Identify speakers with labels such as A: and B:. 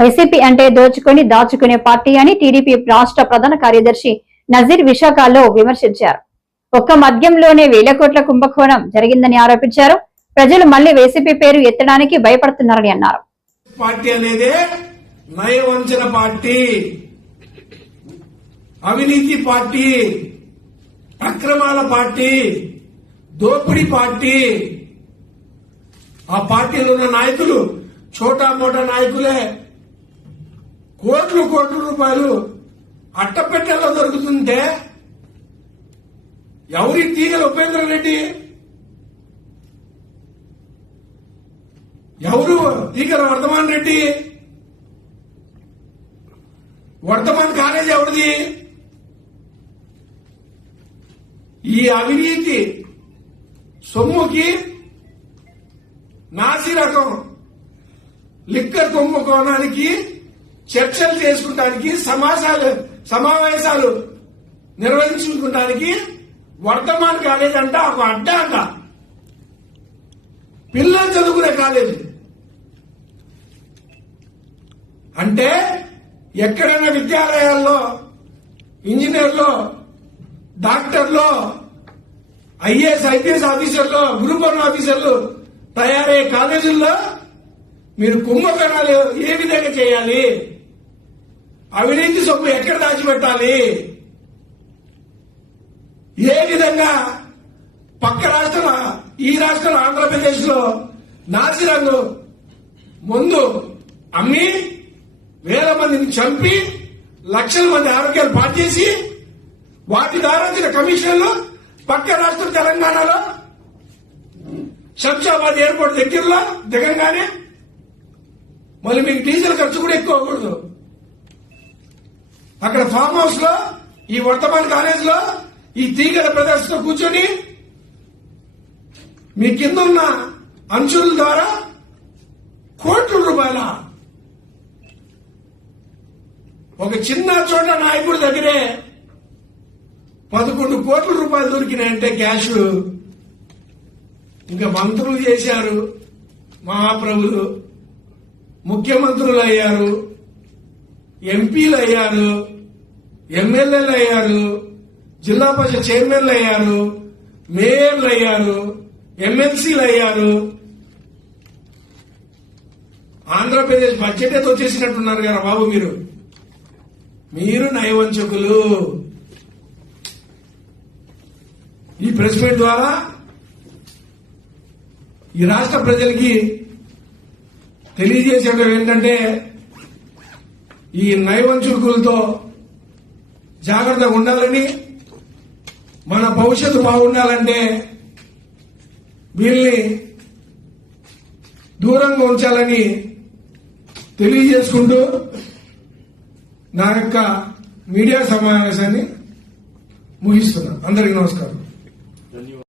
A: YCP అంటే దోచుకొని దాచుకునే పార్టీ అని టీడీపీ రాష్ట్ర ప్రధాన కార్యదర్శి నజీర్ విశాఖలో విమర్శించారు ఒక్క మద్యంలోనే వేల కోట్ల కుంభకోణం జరిగిందని ఆరోపించారు ప్రజలు మళ్లీ వైసీపీ పేరు ఎత్తడానికి భయపడుతున్నారని అన్నారు
B: పార్టీ అనేది నయవంచన పార్టీ అవినీతి పార్టీ అక్రమాల పార్టీ దోపిడి పార్టీ ఆ పార్టీలో ఉన్న నాయకులు చోటా మోటా నాయకులే కోట్లు కోట్ల రూపాయలు అట్టపెట్టెల్లో దొరుకుతుంటే ఎవరి తీగలు ఉపేంద్ర రెడ్డి ఎవరు తీగల వర్ధమాన్ రెడ్డి వర్ధమాన్ కాలేజ్ ఎవరిది ఈ అవినీతి సొమ్ముకి నాసి రకం లిక్కర్ కొమ్ము కోణానికి చర్చలు చేసుకోవడానికి సమాసాలు సమావేశాలు నిర్వహించుకుంటానికి వర్ధమాన కాలేజ్ అంట ఒక అడ్డ అంట పిల్లలు చదువుకునే కాలేజ్ అంటే ఎక్కడైనా విద్యాలయాల్లో ఇంజనీర్లో డాక్టర్లో ఐఏఎస్ ఐపీఎస్ ఆఫీసర్లో గ్రూప్ ఆఫీసర్లు తయారయ్యే కాలేజీల్లో మీరు కుంభకర్ణాలు ఏ విధంగా చేయాలి అవినీతి సొమ్ము ఎక్కడ దాచిపెట్టాలి ఏ విధంగా పక్క రాష్ట్ర ఈ రాష్ట్ర ఆంధ్రప్రదేశ్ లో నాసిరంగు ముందు అమ్మి వేల మందిని చంపి లక్షల మంది ఆరోగ్యాలు పాటు చేసి వాటి ద్వారా కమిషన్లు పక్క రాష్ట్రం తెలంగాణలో శంషాబాద్ ఎయిర్పోర్ట్ దగ్గరలో దిగంగానే మళ్ళీ మీకు డీజిల్ ఖర్చు కూడా ఎక్కువ అవ్వకూడదు అక్కడ ఫామ్ హౌస్ లో ఈ వర్తమాన్ కాలేజ్ లో ఈ తీగల ప్రదర్శన కూర్చొని మీ కింద ఉన్న అంశుల ద్వారా కోట్ల రూపాయల ఒక చిన్న చోట నాయకుడి దగ్గరే పదకొండు కోట్ల రూపాయలు దొరికినాయంటే క్యాష్ ఇంకా మంత్రులు చేశారు మహాప్రభులు ముఖ్యమంత్రులు అయ్యారు ఎంపీలు అయ్యారు ఎమ్మెల్యేలు అయ్యారు జిల్లా పరిషత్ చైర్మన్లు అయ్యారు మేయర్లు అయ్యారు ఎమ్మెల్సీలు అయ్యారు ఆంధ్రప్రదేశ్ బడ్జెట్ ఏదో చేసినట్టున్నారు కదా బాబు మీరు మీరు నయవంచకులు ఈ ప్రెస్ మీట్ ద్వారా ఈ రాష్ట్ర ప్రజలకి తెలియజేసేటం ఏంటంటే ఈ నైవంచుకులతో జాగ్రత్తగా ఉండాలని మన భవిష్యత్తు బాగుండాలంటే వీళ్ళని దూరంగా ఉంచాలని తెలియజేసుకుంటూ నా యొక్క మీడియా సమావేశాన్ని ముగిస్తున్నాను అందరికీ నమస్కారం